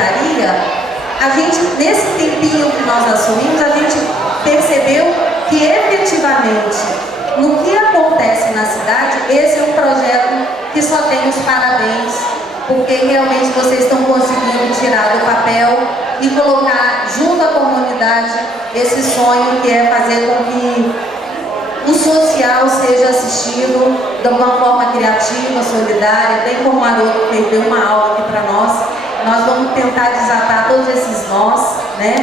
secretaria, a gente, nesse tempinho que nós assumimos, a gente percebeu que efetivamente, no que acontece na cidade, esse é um projeto que só tem os parabéns, porque realmente vocês estão conseguindo tirar do papel e colocar junto à comunidade esse sonho que é fazer com que o social seja assistido de uma forma criativa, solidária, bem como o Haroldo fez, deu uma aula aqui para nós. Nós vamos tentar desatar todos esses nós, né?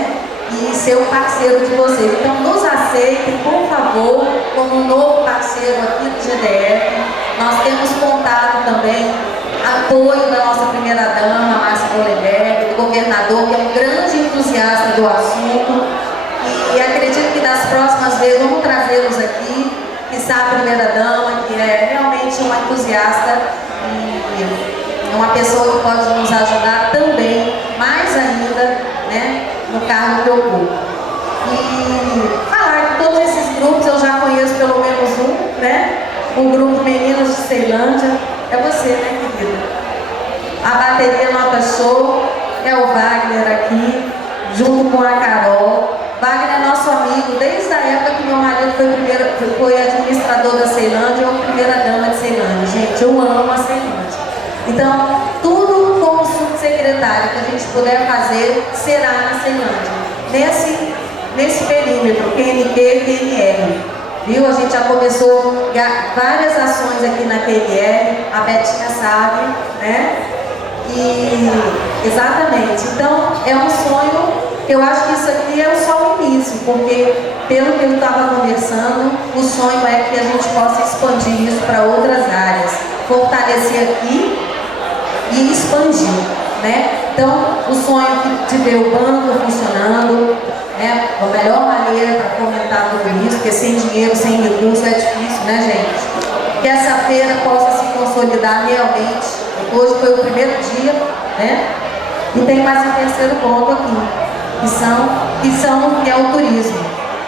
E ser um parceiro de vocês. Então nos aceitem, por favor, como um novo parceiro aqui do GDF. Nós temos contado também apoio da nossa primeira-dama, Márcia Gollenberg, do governador, que é um grande entusiasta do assunto. E acredito que das próximas vezes vamos trazê-los aqui, que sabe a primeira-dama, que é realmente uma entusiasta e é uma pessoa que pode nos ajudar também, mais ainda, né, no cargo que eu ocupo. E falar que todos esses grupos eu já conheço pelo menos um, né? O grupo Meninos de Ceilândia, é você, né, querida? A bateria Nota Show, é o Wagner aqui, junto com a Carol. Wagner é nosso amigo desde a época que meu marido foi administrador da Ceilândia, eu primeira-dama de Ceilândia. Gente, eu amo a Ceilândia. Então, tudo como subsecretária que a gente puder fazer será na Ceilândia. Nesse perímetro, QNQ, QNR. Viu? A gente já começou várias ações aqui na QNR, a Betinha sabe, né? Exatamente. Então, é um sonho. Eu acho que isso aqui é só o início, porque pelo que eu estava conversando, o sonho é que a gente possa expandir isso para outras áreas, fortalecer aqui e expandir, né? Então, o sonho de ver o banco funcionando, né? A melhor maneira para fomentar tudo isso, porque sem dinheiro, sem recurso é difícil, né, gente? Que essa feira possa se consolidar realmente. Hoje foi o primeiro dia, né? E tem mais um terceiro ponto aqui, que é o turismo,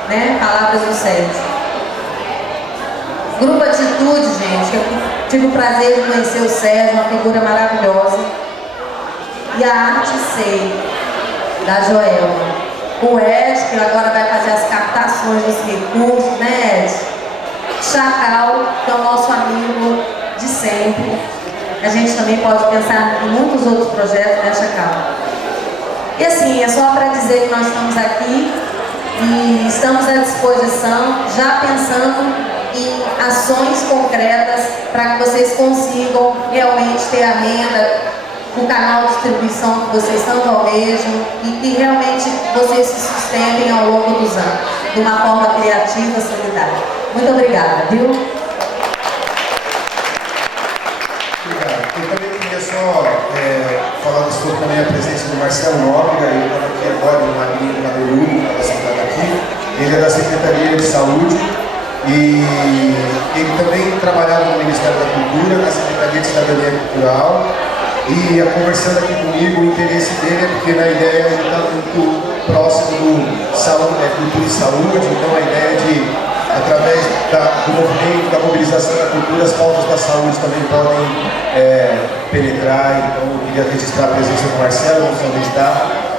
né? Palavras do Sérgio. Grupo Atitude, gente, que eu tive o prazer de conhecer o Sérgio, uma figura maravilhosa. E a Arte Sei, da Joelma. O Ed, que agora vai fazer as captações dos recursos, né, Ed? Chacal, que é o nosso amigo de sempre. A gente também pode pensar em muitos outros projetos, né, Chacal? E assim, é só para dizer que nós estamos aqui e estamos à disposição, já pensando em ações concretas para que vocês consigam realmente ter a renda, o canal de distribuição que vocês tanto almejam e que realmente vocês se sustentem ao longo dos anos, de uma forma criativa, solidária. Muito obrigada, viu? Obrigado. Eu também queria só falar sobre também a presença do Marcelo Nóbrega. Ele estava aqui agora, um magrinho cabeludo, que estava sentado aqui. Ele é da Secretaria de Saúde e ele também trabalhava no Ministério da Cultura, na Secretaria de Cidadania Cultural. E conversando aqui comigo, o interesse dele é porque na ideia ele está muito próximo do saúde, cultura e saúde, então a ideia de, através do movimento, da mobilização da cultura, as pautas da saúde também podem penetrar. Então eu queria registrar a presença do Marcelo, não sei onde está,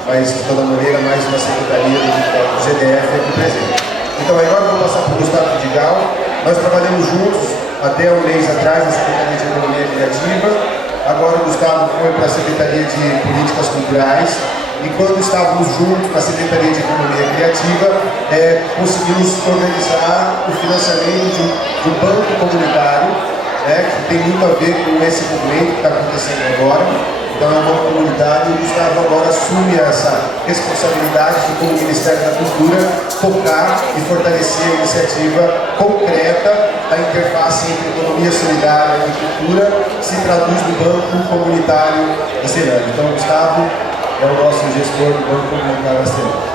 mas de toda maneira mais uma secretaria do GDF aqui presente. Então agora eu vou passar para o Gustavo Vidigal. Nós trabalhamos juntos até um mês atrás na Secretaria de Economia Criativa. Agora o Gustavo foi para a Secretaria de Políticas Culturais e quando estávamos juntos na Secretaria de Economia Criativa, conseguimos organizar o financiamento de um banco comunitário, que tem muito a ver com esse movimento que está acontecendo agora. Então é um banco comunitário e o Gustavo agora assume essa responsabilidade de, como Ministério da Cultura, focar e fortalecer a iniciativa concreta da interface entre economia solidária e cultura, que se traduz no Banco Comunitário da Ceilândia. Então o Gustavo é o nosso gestor do Banco Comunitário da Ceilândia.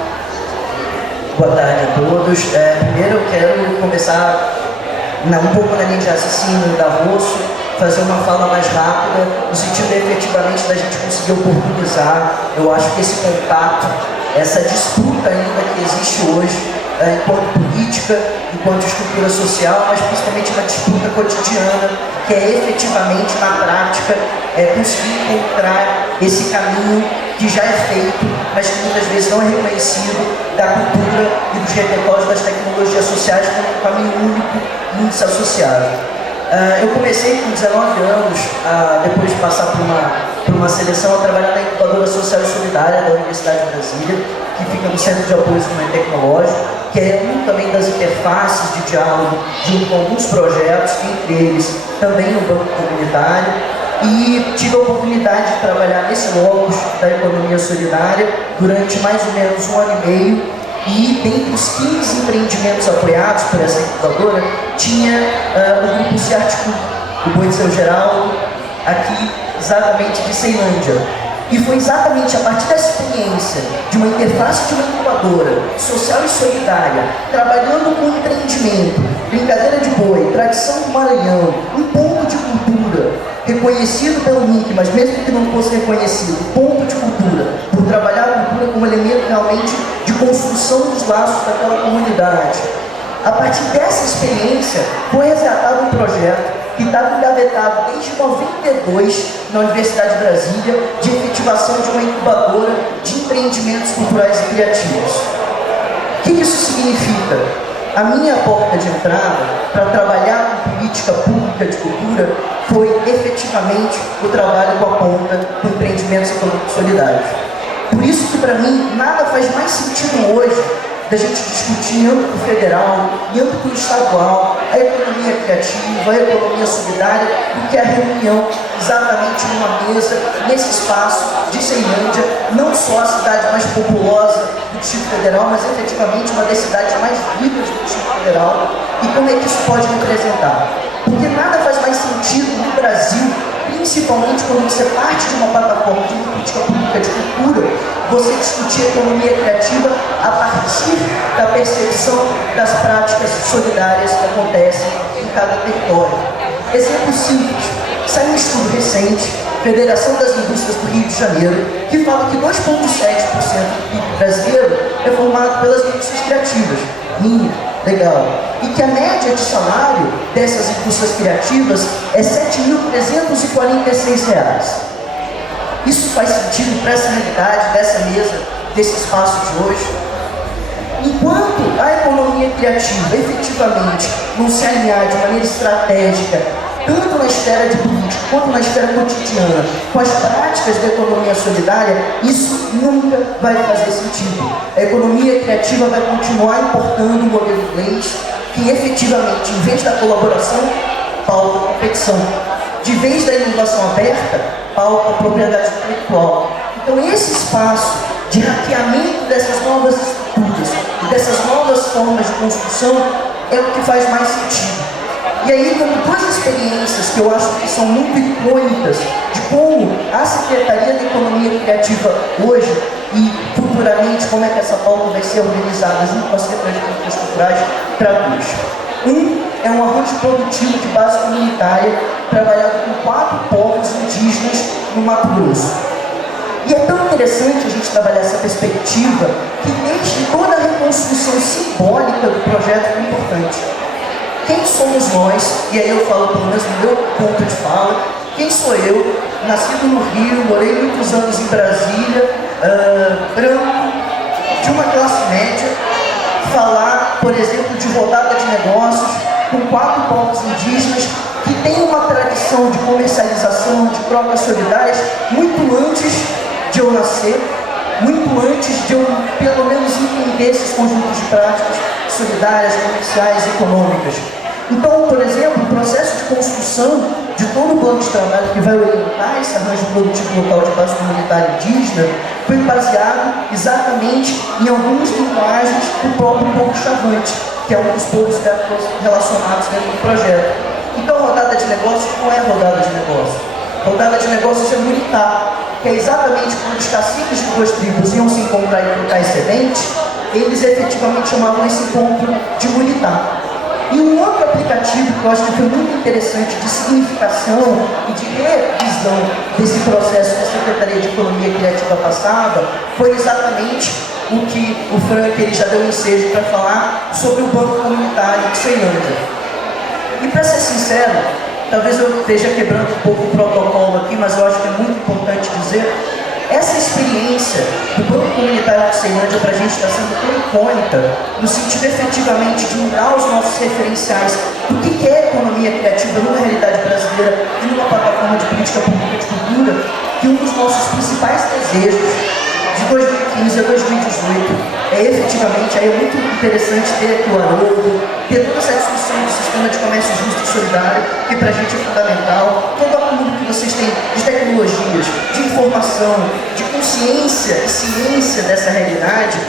Boa tarde a todos. Primeiro eu quero começar um pouco na linha de raciocínio da Rosso, fazer uma fala mais rápida, no sentido efetivamente da gente conseguir oportunizar. Eu acho que esse contato, essa disputa ainda que existe hoje, enquanto política, enquanto estrutura social, mas principalmente uma disputa cotidiana, que é efetivamente, na prática, conseguir encontrar esse caminho que já é feito, mas que muitas vezes não é reconhecido, da cultura e dos repertórios das tecnologias sociais como um caminho único, índice associado. Eu comecei com 19 anos, depois de passar por uma seleção, a trabalhar na Incubadora Social e Solidária da Universidade de Brasília, que fica no Centro de Apoio ao Desenvolvimento Tecnológico, que é um também das interfaces de diálogo junto com alguns projetos, entre eles também o Banco Comunitário, e tive a oportunidade de trabalhar nesse locus da economia solidária durante mais ou menos 1 ano e meio, e dentre os 15 empreendimentos apoiados por essa incubadora, tinha o grupo Se Articula, o Boi de Seu Geraldo, aqui exatamente de Ceilândia. E foi exatamente a partir dessa experiência, de uma interface de uma incubadora social e solidária, trabalhando com empreendimento, brincadeira de boi, tradição do Maranhão, um ponto de cultura, reconhecido pelo MIC, mas mesmo que não fosse reconhecido, ponto de cultura, por trabalhar a cultura como elemento realmente de construção dos laços daquela comunidade. A partir dessa experiência, foi resgatado um projeto que estava engavetado desde 92 na Universidade de Brasília, de efetivação de uma incubadora de empreendimentos culturais e criativos. O que isso significa? A minha porta de entrada para trabalhar com política pública de cultura foi efetivamente o trabalho com a ponta com empreendimentos econômicos solidários. Por isso que para mim nada faz mais sentido hoje da gente discutir em âmbito federal, em âmbito estadual, a economia criativa, a economia solidária, do que a reunião exatamente numa mesa, nesse espaço de Ceilândia, não só a cidade mais populosa do Distrito Federal, mas efetivamente uma das cidades mais ricas do Distrito Federal, e como é que isso pode representar. Porque nada faz mais sentido no Brasil, principalmente quando você parte de uma plataforma de uma política pública de cultura, você discutir economia criativa a partir da percepção das práticas solidárias que acontecem em cada território. Exemplo simples, sai um estudo recente, Federação das Indústrias do Rio de Janeiro, que fala que 2,7% do PIB brasileiro é formado pelas indústrias criativas. Legal. E que a média de salário dessas indústrias criativas é R$ 7.346. Isso faz sentido para essa realidade, dessa mesa, desse espaço de hoje? Enquanto a economia criativa efetivamente não se alinhar de maneira estratégica, tanto na esfera de política quanto na esfera cotidiana, com as práticas da economia solidária, isso nunca vai fazer sentido. A economia criativa vai continuar importando um modelo inglês que efetivamente, em vez da colaboração, pauta a competição. De vez da inovação aberta, pauta a propriedade intelectual. Então esse espaço de hackeamento dessas novas estruturas e dessas novas formas de construção é o que faz mais sentido. E aí, como duas experiências que eu acho que são muito icônicas de como a Secretaria da Economia Criativa hoje e futuramente como é que essa pauta vai ser organizada junto com as Secretarias de Políticas Culturais, traduz. É um arranjo produtivo de base comunitária trabalhado com 4 povos indígenas no Mato Grosso. E é tão interessante a gente trabalhar essa perspectiva que desde toda a reconstrução simbólica do projeto é importante. Quem somos nós? E aí eu falo pelo menos no meu ponto de fala. Quem sou eu? Nascido no Rio, morei muitos anos em Brasília, branco, de uma classe média, falar, por exemplo, de rodada de negócios com 4 povos indígenas que têm uma tradição de comercialização, de trocas solidárias, muito antes de eu nascer, muito antes de eu, pelo menos, entender esses conjuntos de práticas solidárias, comerciais, econômicas. Então, por exemplo, o processo de construção de todo o plano de trabalho que vai orientar esse arranjo produtivo local de base comunitária indígena foi baseado exatamente em algumas linguagens do próprio povo chavante, que é um dos povos relacionados dentro do projeto. Então, rodada de negócios não é rodada de negócios. Rodada de negócios é muritá, que é exatamente quando os caciques de 2 tribos iam se encontrar e trocar excedente, eles efetivamente chamavam esse encontro de muritá. E um outro aplicativo que eu acho que foi muito interessante de significação e de revisão desse processo que a Secretaria de Economia Criativa passava foi exatamente o que o Frank ele já deu um ensejo para falar sobre o Banco Comunitário de Ceilândia. E para ser sincero, talvez eu esteja quebrando um pouco o protocolo aqui, mas eu acho que é muito importante dizer, essa experiência do Banco Comunitário de Ceilândia para a gente está sendo tão icônica, no sentido efetivamente de mudar os nossos referenciais do que é economia criativa numa realidade brasileira e numa plataforma de política pública de cultura, que um dos nossos principais desejos de 2015 a 2018 é efetivamente, aí é muito interessante ter aqui o Haroldo, ter toda essa discussão do sistema de comércio justo e solidário, que para a gente é fundamental, todo o acúmulo que vocês têm de tecnologias, de informação, de consciência e ciência dessa realidade.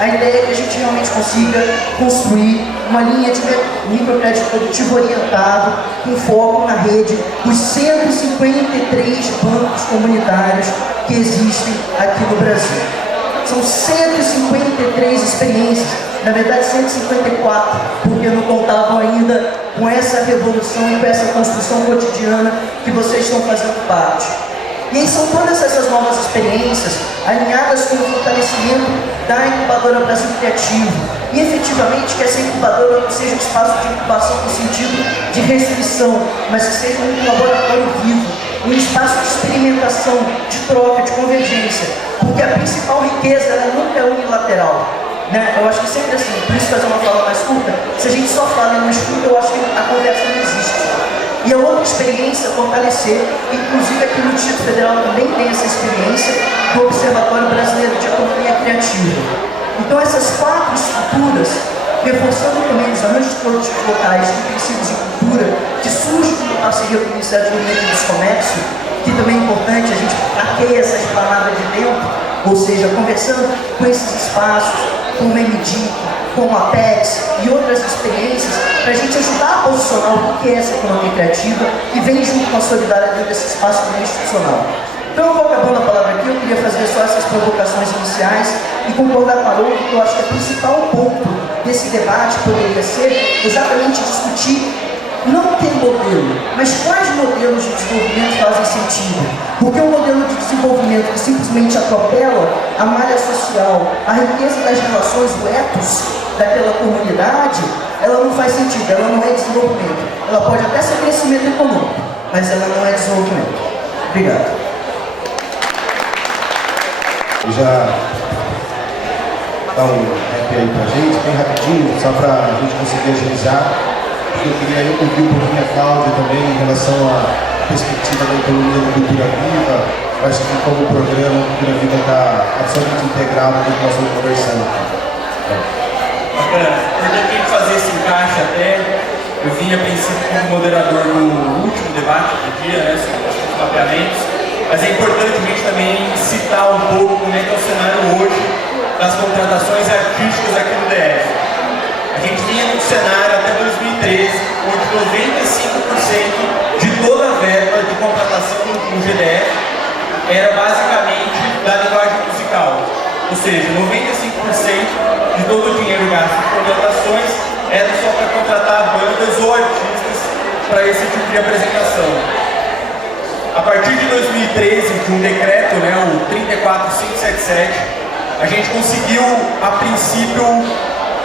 A ideia é que a gente realmente consiga construir uma linha de microcrédito produtivo orientado, com foco na rede dos 153 bancos comunitários que existem aqui no Brasil. São 153 experiências, na verdade 154, porque não contavam ainda com essa revolução e com essa construção cotidiana que vocês estão fazendo parte. E aí são todas essas novas experiências alinhadas com o fortalecimento da incubadora Brasil Criativo. E efetivamente que essa incubadora não seja um espaço de incubação no sentido de restrição, mas que seja um laboratório vivo, um espaço de experimentação, de troca, de convergência. Porque a principal riqueza ela nunca é unilateral. Né? Eu acho que sempre assim, por isso fazer uma fala mais curta, se a gente só fala e não escuta, eu acho que a conversa não existe. E a outra experiência é fortalecer, inclusive aqui no Distrito Federal também tem essa experiência do Observatório Brasileiro de Economia Criativa. Então essas 4 estruturas, reforçando também os arranjos produtivos locais de utensílios de cultura, que surgem em parceria com o Ministério do Desenvolvimento e do Comércio, que também é importante, a gente traqueia essa esplanada de dentro, ou seja, conversando com esses espaços, com o MDIC, com o Apex e outras experiências, para a gente ajudar a posicionar o que é essa economia criativa e vem junto com a solidária dentro desse espaço institucional. Então eu vou acabando a palavra aqui, eu queria fazer só essas provocações iniciais e concordar com a Haroldo que eu acho que o principal ponto desse debate poderia ser exatamente discutir não ter modelo, mas quais modelos de desenvolvimento fazem sentido. Porque um modelo de desenvolvimento que simplesmente atropela a malha social, a riqueza das relações, o ethos daquela comunidade, ela não faz sentido, ela não é desenvolvimento. Ela pode até ser crescimento econômico, mas ela não é desenvolvimento. Obrigado. Já dá um rap aí pra gente, bem rapidinho, só pra gente conseguir agilizar. Eu queria ouvir um pouquinho a Cláudia também em relação à perspectiva da economia da Cultura Viva. Eu acho que como programa, a Cultura Viva está absolutamente integrado com o que nós estamos conversando. Bacana. Importante a gente fazer esse encaixe até. Eu vim a princípio como moderador no último debate do dia, né, sobre os mapeamentos. Mas é importante a gente também citar um pouco como é que é o cenário hoje das contratações artísticas aqui no DF. A gente vinha num cenário até 2013, onde 95% de toda a verba de contratação no GDF era basicamente da linguagem musical. Ou seja, 95% de todo o dinheiro gasto em contratações era só para contratar bandas ou artistas para esse tipo de apresentação. A partir de 2013, de um decreto, né, o 34577, a gente conseguiu, a princípio,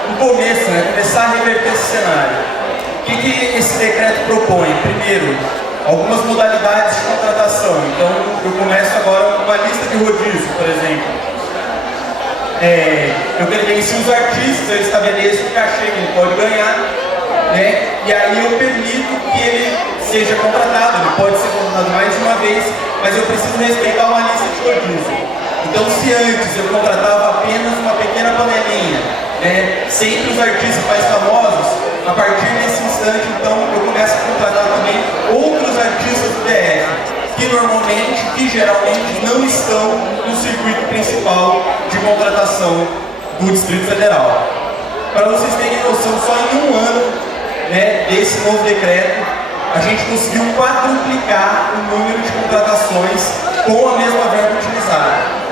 no começo, né, começar a reverter esse cenário. O que esse decreto propõe? Primeiro, algumas modalidades de contratação. Então, eu começo agora uma lista de rodízio, por exemplo. Eu credencio os artistas, eu estabeleço o cachê que ele pode ganhar, né, e aí eu permito que ele seja contratado. Ele pode ser contratado mais de uma vez, mas eu preciso respeitar uma lista de rodízio. Então, se antes eu contratava apenas uma pequena panelinha, sempre os artistas mais famosos, a partir desse instante, então, eu começo a contratar também outros artistas do DF, que normalmente e geralmente não estão no circuito principal de contratação do Distrito Federal. Para vocês terem noção, só em um ano, né, desse novo decreto, a gente conseguiu quadruplicar o número de contratações com a mesma verba utilizada.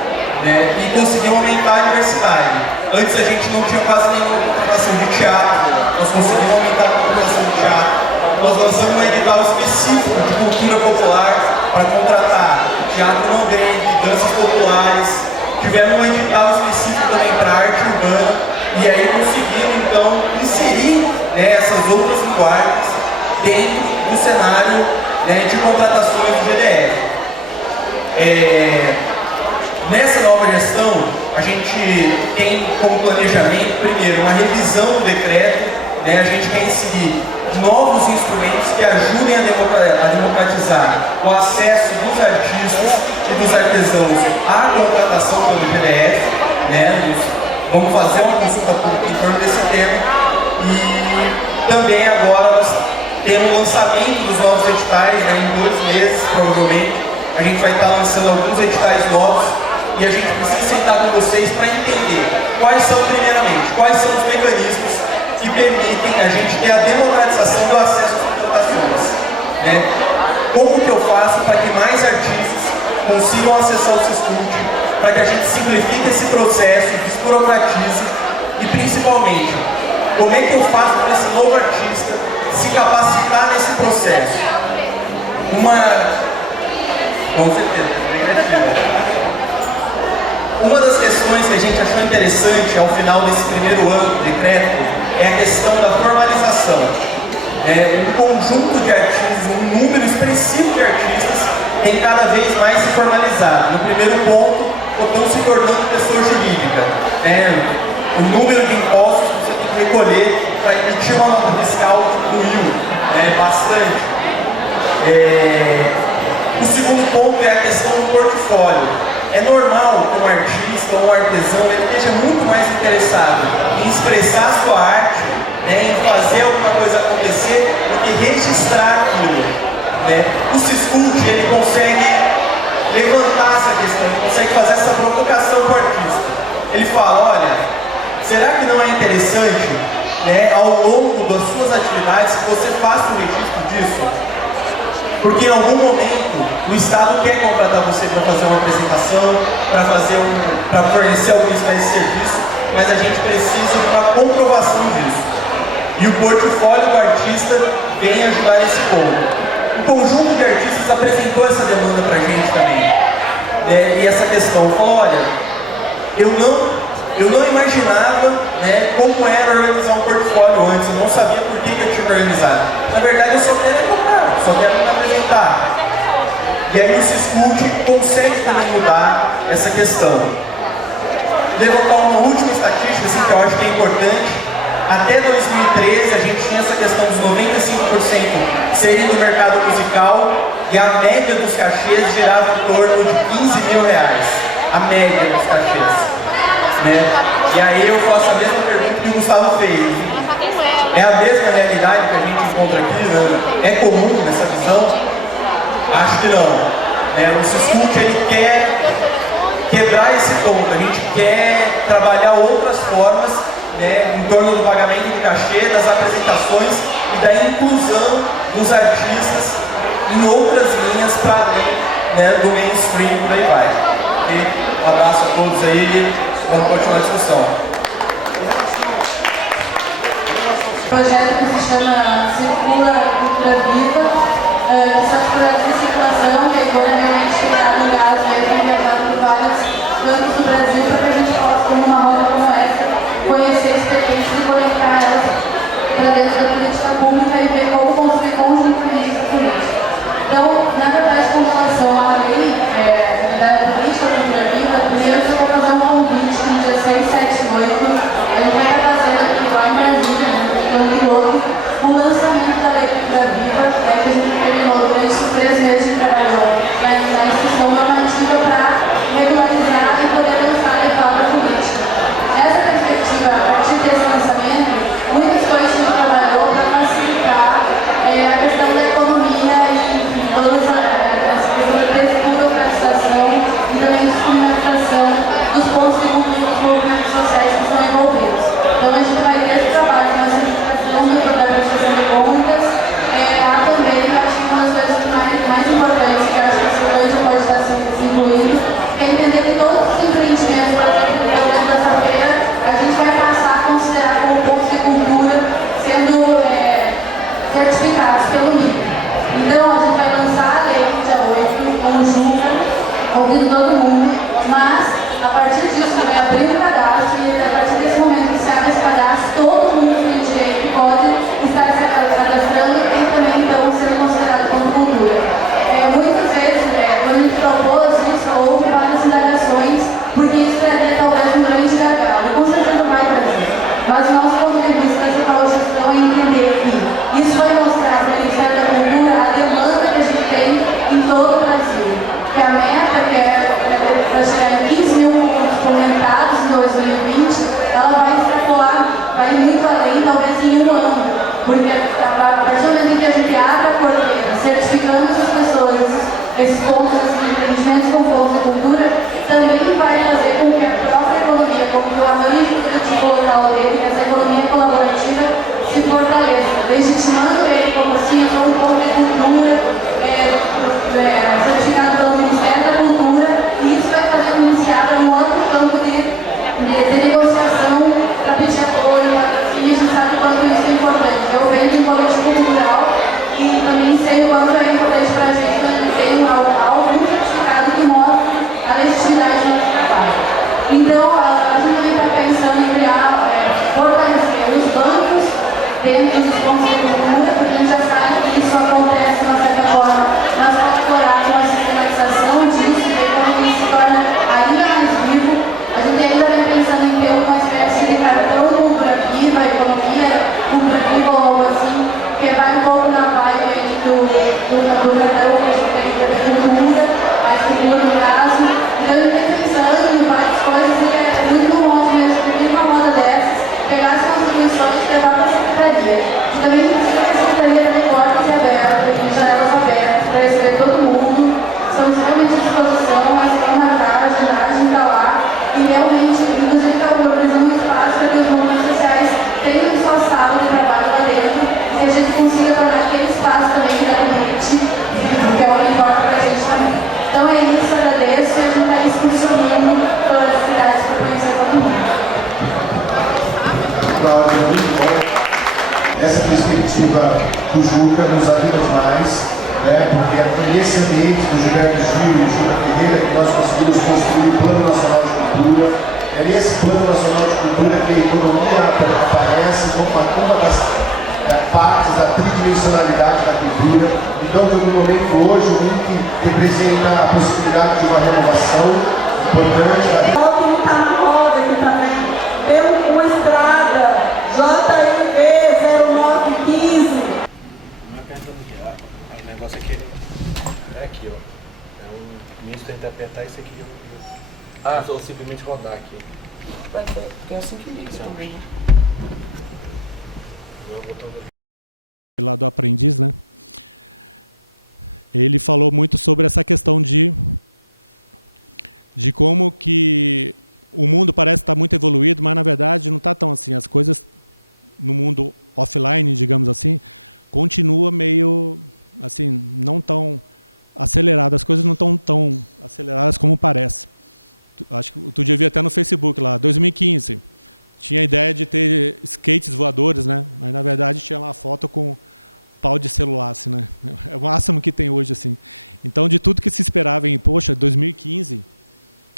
E conseguiu aumentar a diversidade. Antes a gente não tinha quase nenhuma contratação de teatro, nós conseguimos aumentar a contratação de teatro. Nós lançamos um edital específico de cultura popular para contratar teatro não dengue, danças populares. Tivemos um edital específico também para arte urbana, e aí conseguimos então inserir, né, essas outras linguagens dentro do cenário, né, de contratações do GDF. Nessa nova gestão, a gente tem como planejamento, primeiro, uma revisão do decreto, né? A gente quer inserir novos instrumentos que ajudem a democratizar o acesso dos artistas e dos artesãos à contratação pelo GDF, né? Vamos fazer uma consulta pública em torno desse tema e também agora nós temos o lançamento dos novos editais, né? Em 2 meses, provavelmente, a gente vai estar lançando alguns editais novos e a gente precisa sentar com vocês para entender quais são, primeiramente, quais são os mecanismos que permitem a gente ter a democratização do acesso às contratações, né? Como que eu faço para que mais artistas consigam acessar o Siscult, para que a gente simplifique esse processo, desburocratize e principalmente, como é que eu faço para esse novo artista se capacitar nesse processo? Com certeza, uma das questões que a gente achou interessante ao final desse primeiro ano do decreto é a questão da formalização. Um conjunto de artistas, um número expressivo de artistas tem cada vez mais se formalizado. No primeiro ponto, estão se tornando pessoa jurídica. O número de impostos que você tem que recolher para emitir uma nota fiscal diminuiu bastante. O segundo ponto é a questão do portfólio. É normal que um artista ou um artesão ele esteja muito mais interessado em expressar a sua arte, em fazer alguma coisa acontecer, do que registrar aquilo. O Siscult ele consegue levantar essa questão, ele consegue fazer essa provocação para o artista. Ele fala, olha, será que não é interessante, ao longo das suas atividades, que você faça um registro disso? Porque em algum momento o Estado quer contratar você para fazer uma apresentação, para fornecer alguma espécie de serviço, mas a gente precisa de uma comprovação disso. E o portfólio do artista vem ajudar nesse ponto. O conjunto de artistas apresentou essa demanda para a gente também. E essa questão, falou, olha, eu não imaginava como era organizar um portfólio antes, eu não sabia por que eu tinha que organizar. Na verdade eu só quero tocar, só quero me apresentar. E aí o Siscult consegue também mudar essa questão. Levantar uma última estatística assim, que eu acho que é importante. Até 2013 a gente tinha essa questão dos 95% serem do mercado musical e a média dos cachês girava em torno de 15 mil reais. A média dos cachês. E aí eu faço a mesma pergunta que o Gustavo fez. É a mesma realidade que a gente encontra aqui? É comum essa visão? Acho que não. O Siscult ele quer quebrar esse ponto. A gente quer trabalhar outras formas em torno do pagamento do cachê, das apresentações e da inclusão dos artistas em outras linhas para além do mainstream, por aí vai. Okay? Um abraço a todos aí. Vamos continuar a discussão. O projeto que se chama Circula Cultura Viva, só que por essa situação, e agora realmente está no caso de mercado vários bancos do Brasil para que a gente possa, como uma aula como essa, conhecer experiências e conectar elas para dentro da política pública e ver como construir conjuntamente essa política. Então, na verdade, com relação à lei da política cultura viva, primeiro eu vou fazer um convite no dia 6, 7 e 8. Eu vou estar fazendo aqui lá em Brasília, o lançamento da lei cultura viva. todo o Brasil. Que a meta, que é chegar em 15 mil comentários em 2020, ela vai extrapolar, vai muito além, talvez em um ano. Porque a partir do momento que a gente abre a porteira, certificando as pessoas, esses pontos, esses empreendimentos com pontos de cultura, também vai fazer com que a própria economia, como o amarismo de local dele, essa economia colaborativa, se fortaleça, legitimando ele como assim, um ponto de cultura, certificado pelo Ministério da Cultura, e isso vai fazer iniciar um outro campo de negociação para pedir apoio, e a gente sabe quanto isso é importante. Eu venho de um colégio cultural e também sei o quanto é importante para a gente ter algo muito certificado que mostre a legitimidade do trabalho. Então, a gente está pensando em criar, fortalecer os bancos dentro dos pontos de cultura, porque a gente já sabe que isso acontece de uma certa forma, mas é agora com a sistematização disso, então isso se torna ainda mais vivo. A gente ainda está pensando em ter uma espécie de cartão corporativo, a economia corporativa ou algo assim, que vai um pouco na vibe aí do cartão cultura, a cultura no caso. Então, eu estou pensando em várias coisas e é muito bom mesmo, muito uma moda dessas, pegar as contribuições e levar para a secretaria. Então, a gente precisa que a secretaria tem portas abertas, tem janelas abertas para receber todo mundo. São extremamente à disposição, mas tem uma garagem, a gente está lá. E realmente, inclusive, está organizando um espaço para que os movimentos sociais tenham sua sala de trabalho lá dentro e a gente consiga tornar aquele espaço também da limite, que é o que importa para a gente também. Então é isso, agradeço e a gente está excursionando todas as cidades para conhecer todo mundo. Muito bom. Essa perspectiva do Juca nos ajuda demais, né? Porque é nesse ambiente do Gilberto Gil e Juca Ferreira que nós conseguimos construir o Plano Nacional de Cultura. É nesse Plano Nacional de Cultura que a economia aparece como uma das partes da tridimensionalidade da cultura. Então, de algum momento hoje, o link representa a possibilidade de uma renovação importante da O que está na roda aqui também. Temos uma estrada, JIV 0915. Não é apertando aqui, o negócio aqui é aqui, ó. É o misto entre apertar isso aqui ou simplesmente rodar aqui. Porque é assim que liga também. Não é o botão dele. Lá do aprendiz, né? Ele falou muito sobre essa questão de como que o mundo parece estar muito evoluído, mas na verdade não está tão assim. As coisas no mundo offline, digamos assim, continua meio assim, não tão aceleradas. As coisas não estão tão aceleradas como parece. Acho que outro dia eu vi até no Facebook lá, 2015. Tinha a ideia de ter skates voadores, né? Mas na verdade tinha lá a foto com pau de celular, assim, né? É o máximo que tem hoje, assim. Então, de tudo que se esperava em, 2015,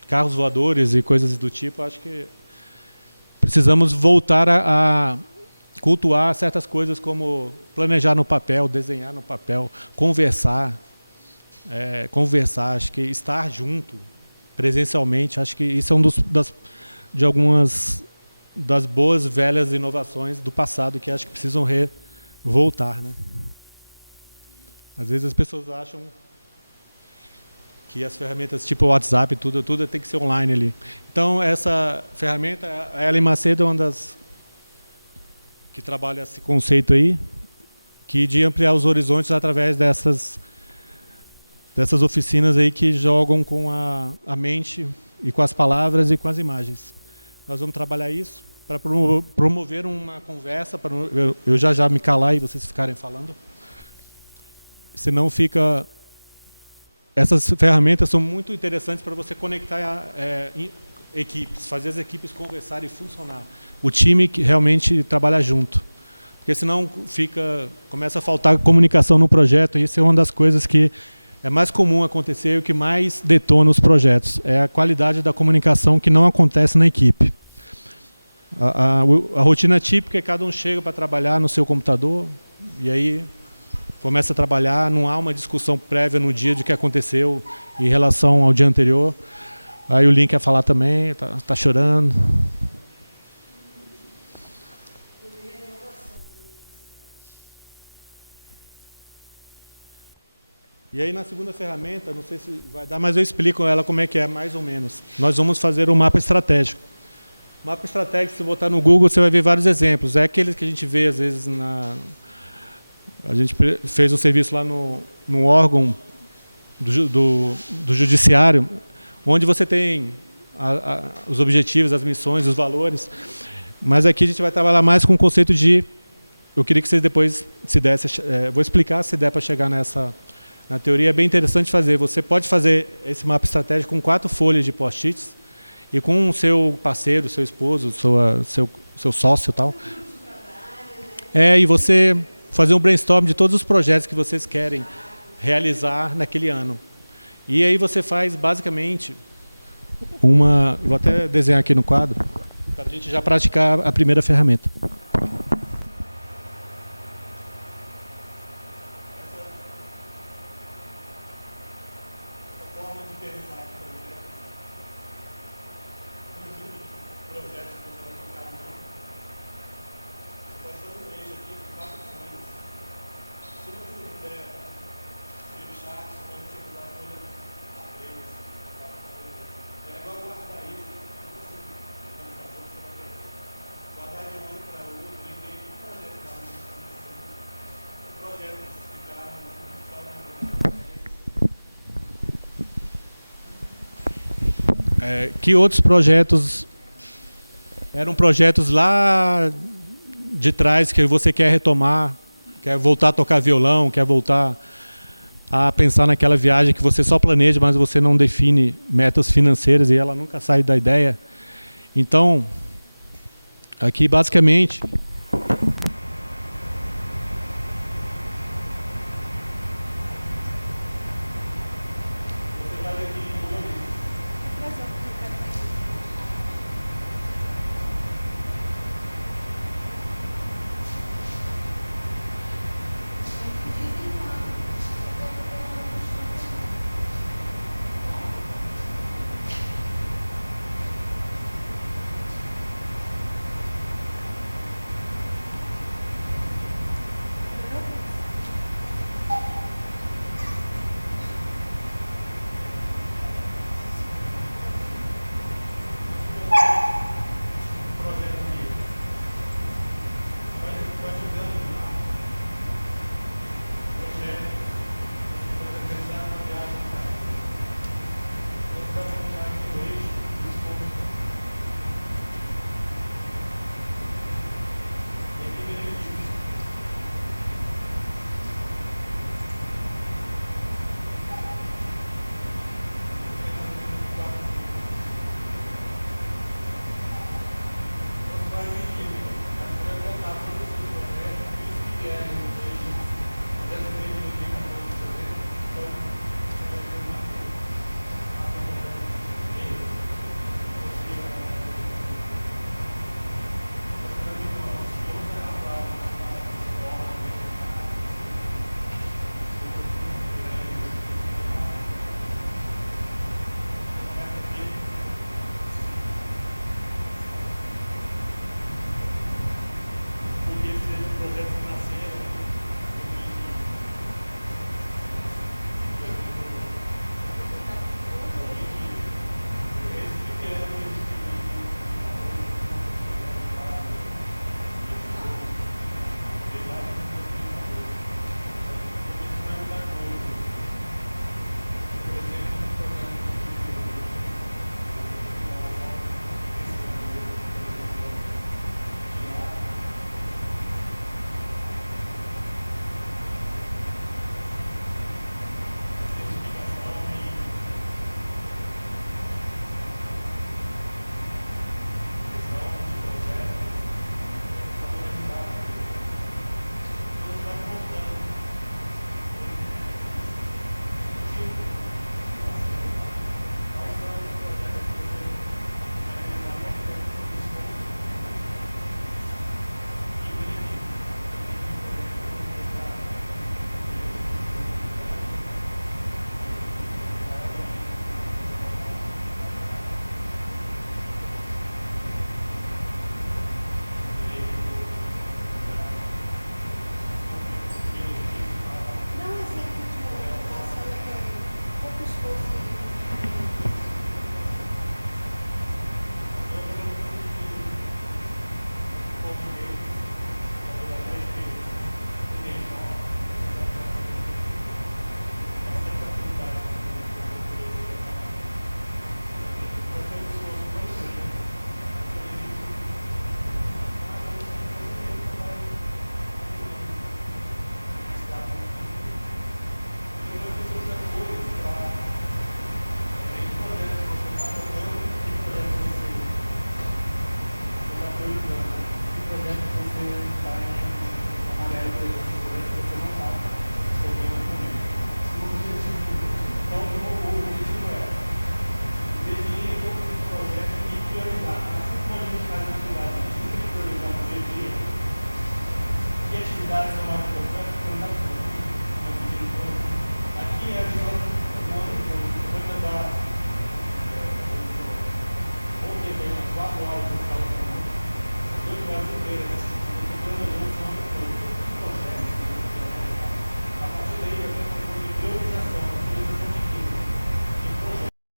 carros voadores e coisas do tipo, acho que precisamos voltar a cultuar certas coisas como planejar no papel, desenhar no papel, conversar, acho que estar junto presencialmente, acho que isso é de algumas das boas velhas inovações do passado que acho que precisam voltar, né? Às vezes as pessoas acham que as ferramentas tipo o WhatsApp, tudo tem que ser online ali. Então essa ferramenta, a Ellen Macedo é uma das que trabalha esse conceito aí, que de ampliar os horizontes através dessas oficinas aí que jogam com a mente e com as palavras e com as imagens. Nós vamos trabalhar isso para promover uma conversa, para eu já me calar e vocês ficarem falando. Senão fica... Essas ferramentas são muito interessantes para você conectar equipes, fazer as equipes conversarem e funcionar. O time que realmente trabalha junto. Porque senão começa a faltar comunicação no projeto, e isso é uma das coisas que é mais comum acontecer e o que mais detona os projetos. É a qualidade da comunicação que não acontece na equipe. A rotina típica é que cada um chega para trabalhar no seu computador e aí começa a trabalhar, não há uma discussão prévia no dia de que aconteceu em relação ao dia anterior. Aí o Link quer falar também, tá chorando. E aí na segunda ferramenta, não sei se vai dar, mas eu explico ela como é que é, mais ou menos. Nós vamos fazer um mapa estratégico. Mapa estratégico, se botar no Google, você vai ver vários exemplos. É aqueles que a gente vê, às vezes, a gente fez um serviço lá no órgão do judiciário, onde você tem os objetivos, as missões, os valores. Mas aqui a gente vai trabalhar mais com o conceito de... Eu queria que vocês depois, se desse, vou explicar se der para chegar na teoria. É bem interessante fazer. Você pode fazer esse mapa estratégico com 4 folhas de post-its e com o seu parceiro, seu esposo, seu sócio e tal. E você fazer um brainstorm de todos os projetos que vocês querem realizar naquele ano. E aí você faz basicamente vou até desenhar aqui no quadro, para a gente já praticar a primeira ferramenta. Que outros projetos eram projetos lá de trás que você quer retomar, quer voltar a tocar violão, quer voltar a pensar naquela viagem que você só planeja, mas você não define metas financeiras e ela nunca sai da ideia. Então, aqui basicamente